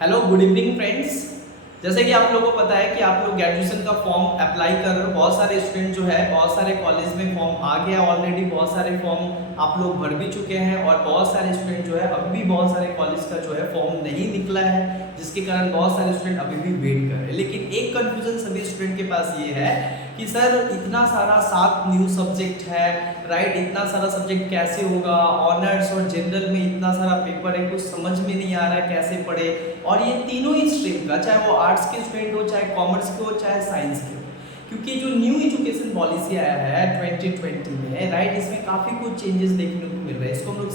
Hello good evening friends. जैसे कि आप लोगों को पता है कि आप लोग ग्रेजुएशन का फॉर्म अप्लाई कर रहे हो। बहुत सारे स्टूडेंट जो है बहुत सारे कॉलेज में फॉर्म आ गया ऑलरेडी, बहुत सारे फॉर्म आप लोग भर भी चुके हैं और बहुत सारे स्टूडेंट जो है अभी भी बहुत सारे कॉलेज का जो है फॉर्म नहीं निकला है, जिसके कारण बहुत सारे स्टूडेंट अभी भी वेट कर रहे हैं। लेकिन एक कंफ्यूजन सभी स्टूडेंट के पास ये है कि सर इतना सारा 7 न्यू सब्जेक्ट है, राइट, इतना सारा सब्जेक्ट कैसे होगा, ऑनर्स और जनरल में इतना सारा पेपर है, कुछ समझ में नहीं आ रहा है कैसे पढ़े। और ये तीनों ही स्ट्रीम का, चाहे वो आर्ट्स के स्टूडेंट हो, चाहे कॉमर्स के हो, चाहे साइंस के हो, क्योंकि जो न्यू एजुकेशन पॉलिसी आया है 2020 में, राइट, इसमें काफ़ी कुछ चेंजेस देखने को मिल रहे हैं। इसको हम लोग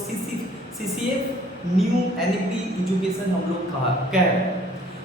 सीसीएफ न्यू एनईपी एजुकेशन हम लोग कह रहे हैं।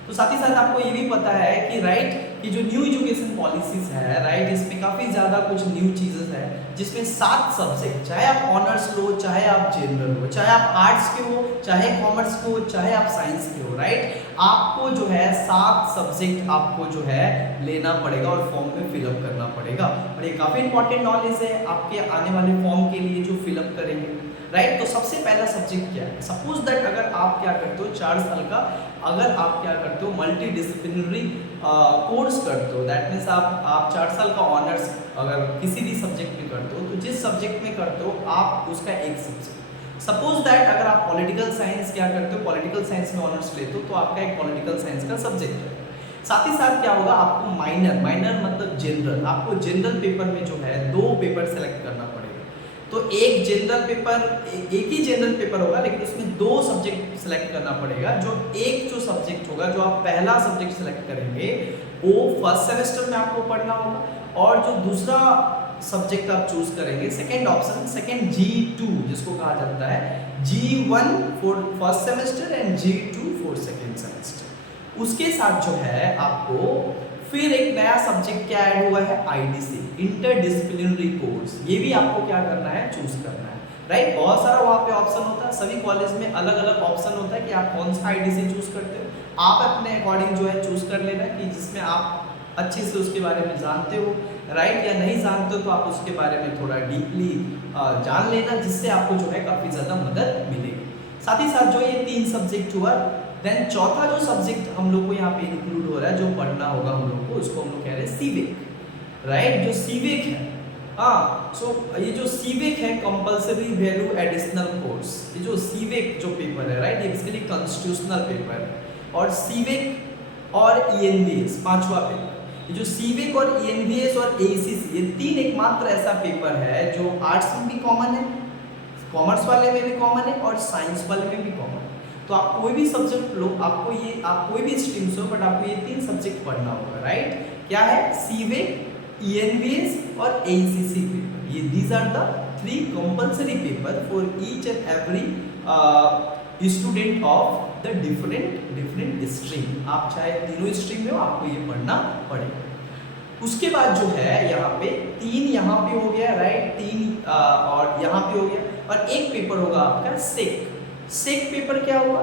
तो साथ ही साथ आपको ये भी पता है कि राइट कि जो न्यू एजुकेशन पॉलिसीज है, राइट, इसमें काफ़ी ज़्यादा कुछ न्यू चीज़ें हैं, जिसमें 7 सब्जेक्ट, चाहे आप ऑनर्स लो, चाहे आप जनरल हो, चाहे आप आर्ट्स के हो, चाहे कॉमर्स के हो, चाहे आप साइंस के हो, राइट, आपको जो है 7 सब्जेक्ट आपको जो है लेना पड़ेगा और फॉर्म में फिलअप करना पड़ेगा। और ये काफ़ी इंपॉर्टेंट नॉलेज है आपके आने वाले फॉर्म के लिए जो फिलअप करेंगे, राइट। तो सबसे पहला सब्जेक्ट क्या है? सपोज दैट अगर आप क्या करते हो 4 साल का, अगर आप क्या करते हो मल्टी डिसिप्लिनरी कोर्स करते हो, दैट मीन्स आप 4 साल का ऑनर्स अगर किसी भी सब्जेक्ट में करते हो, तो जिस सब्जेक्ट में करते हो आप उसका एक सब्जेक्ट, सपोज दैट अगर आप पॉलिटिकल साइंस क्या करते हो, पॉलिटिकल साइंस में ऑनर्स लेते हो, तो आपका एक पॉलिटिकल साइंस का सब्जेक्ट है। साथ ही साथ क्या होगा, आपको माइनर मतलब जनरल, आपको जनरल पेपर में जो है 2 पेपर सेलेक्ट करना पड़ेगा। तो एक जनरल पेपर, एक ही जनरल पेपर होगा, लेकिन उसमें 2 सब्जेक्ट सेलेक्ट करना पड़ेगा। जो सब्जेक्ट होगा, जो आप पहला सब्जेक्ट सेलेक्ट करेंगे, वो फर्स्ट सेमेस्टर में आपको पढ़ना होगा, और जो दूसरा सब्जेक्ट आप चूज करेंगे, सेकेंड ऑप्शन, सेकेंड G2 जिसको कहा जाता है, G1 for first semester and G2 for second semester. उसके साथ जो है आपको फिर एक नया सब्जेक्ट क्या ऐड हुआ है, आईडीसी, इंटरडिसिप्लिनरी कोर्स। ये भी आपको क्या करना है, चूज करना है, राइट। बहुत सारा वहाँ पे ऑप्शन होता है, सभी कॉलेज में अलग अलग ऑप्शन होता है कि आप कौन सा आईडीसी चूज करते हो। आप अपने अकॉर्डिंग जो है चूज कर लेना कि जिसमें आप अच्छे से उसके बारे में जानते हो, राइट, या नहीं जानते हो तो आप उसके बारे में थोड़ा डीपली जान लेना, जिससे आपको जो है काफ़ी ज़्यादा मदद मिलेगी। साथ ही साथ जो ये 3 सब्जेक्ट हुआ, देन चौथा जो सब्जेक्ट हम लोग को यहाँ पे इंक्लूड हो रहा है, जो पढ़ना होगा हम लोग को, उसको हम लोग कह रहे हैं सीवेक, राइट। जो सीवेक है, हाँ, सो ये जो सीवेक है, कंपल्सरी वैल्यू एडिशनल कोर्स, ये जो सीवेक जो पेपर है, राइट, ये बेसिकली कॉन्स्टिट्यूशनल पेपर है। और सीवेक और ईएनवीएस पांचवा पेपर, ये जो सीवेक और ईएनवीएस और एसीसी, ये 3 एकमात्र ऐसा पेपर है जो आर्ट्स में भी कॉमन है, कॉमर्स वाले में भी कॉमन है और साइंस वाले में भी कॉमन है। तो आप कोई भी सब्जेक्ट लो, आप कोई भी स्ट्रीम से हो, बट आपको ये 3 सब्जेक्ट पढ़ना होगा, राइट। क्या है, सीवेक, ईएनवीएस और एसीसी पेपर। ये these are the 3 compulsory paper for each and every student of the different stream. आप चाहे तीनों स्ट्रीम में हो, आपको ये पढ़ना पड़ेगा। उसके बाद जो है यहाँ पे 3 यहाँ पे हो गया, राइट, 3 और यहाँ पे हो गया, और एक पेपर होगा आपका सेक पेपर। क्या होगा,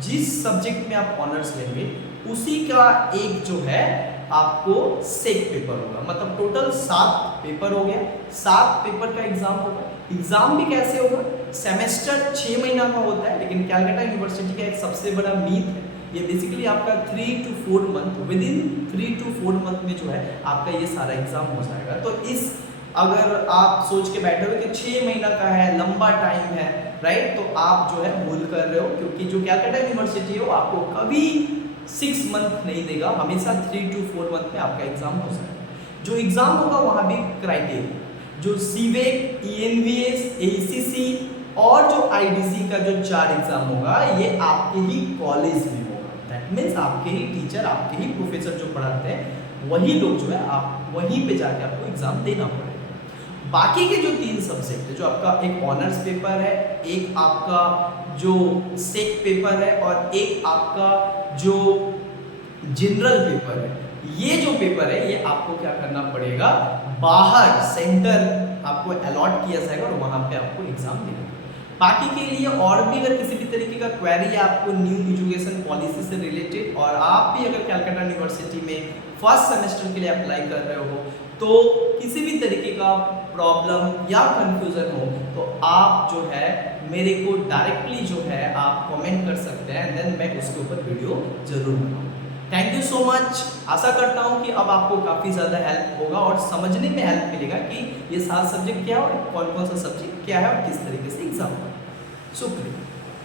जिस सब्जेक्ट में आप ऑनर्स लेंगे उसी का एक जो है आपको सेक पेपर होगा। मतलब टोटल 7 पेपर हो गया, 7 पेपर का एग्जाम होगा। एग्जाम भी कैसे होगा, सेमेस्टर 6 महीना का होता है, लेकिन कैलकाटा यूनिवर्सिटी का एक सबसे बड़ा मीथ है, ये बेसिकली आपका 3 to 4 month, with in 3 to 4 month में जो है आपका ये सारा एग्जाम हो जाएगा। तो इस अगर आप सोच के बैठे हो कि 6 महीना का है, लंबा टाइम है, राइट, तो आप जो है भूल कर रहे हो, क्योंकि जो कैलकाटा यूनिवर्सिटी है वो आपको कभी 6 मंथ नहीं देगा, हमेशा 3 to 4 मंथ में आपका एग्जाम हो जाएगा। जो एग्जाम होगा वहाँ भी क्राइटेरिया, जो सीवेक, ईएनवीएस, एसीसी और जो आईडीसी का जो 4 एग्जाम होगा, ये आपके ही कॉलेज में होगा। दैट मीन्स आपके ही टीचर, आपके ही प्रोफेसर जो पढ़ाते हैं, वही लोग जो है आप वहीं पे जाके आपको एग्जाम देना पड़ेगा। बाकी के जो 3 सब्जेक्ट है, जो आपका एक ऑनर्स पेपर है, एक आपका जो सेक पेपर है, और एक आपका जो जनरल पेपर है, ये जो पेपर है ये आपको क्या करना पड़ेगा, बाहर सेंटर आपको अलॉट किया जाएगा और वहां पे आपको एग्जाम देना। बाकी के लिए और भी अगर किसी भी तरीके का क्वेरी है आपको न्यू एजुकेशन पॉलिसी से रिलेटेड, और आप भी अगर कैलकाटा यूनिवर्सिटी में फर्स्ट सेमेस्टर के लिए अप्लाई कर रहे हो, तो किसी भी तरीके का प्रॉब्लम या कंफ्यूजन हो, तो आप जो है मेरे को डायरेक्टली जो है आप कमेंट कर सकते हैं, एंड देन मैं उसके ऊपर वीडियो जरूर बनाऊँ। Thank you so much. आशा करता हूँ कि अब आपको काफ़ी ज़्यादा हेल्प होगा और समझने में हेल्प मिलेगा कि ये 7 सब्जेक्ट क्या है और कौन कौन सा सब्जेक्ट क्या है और किस तरीके से एग्जाम होगा। शुक्रिया।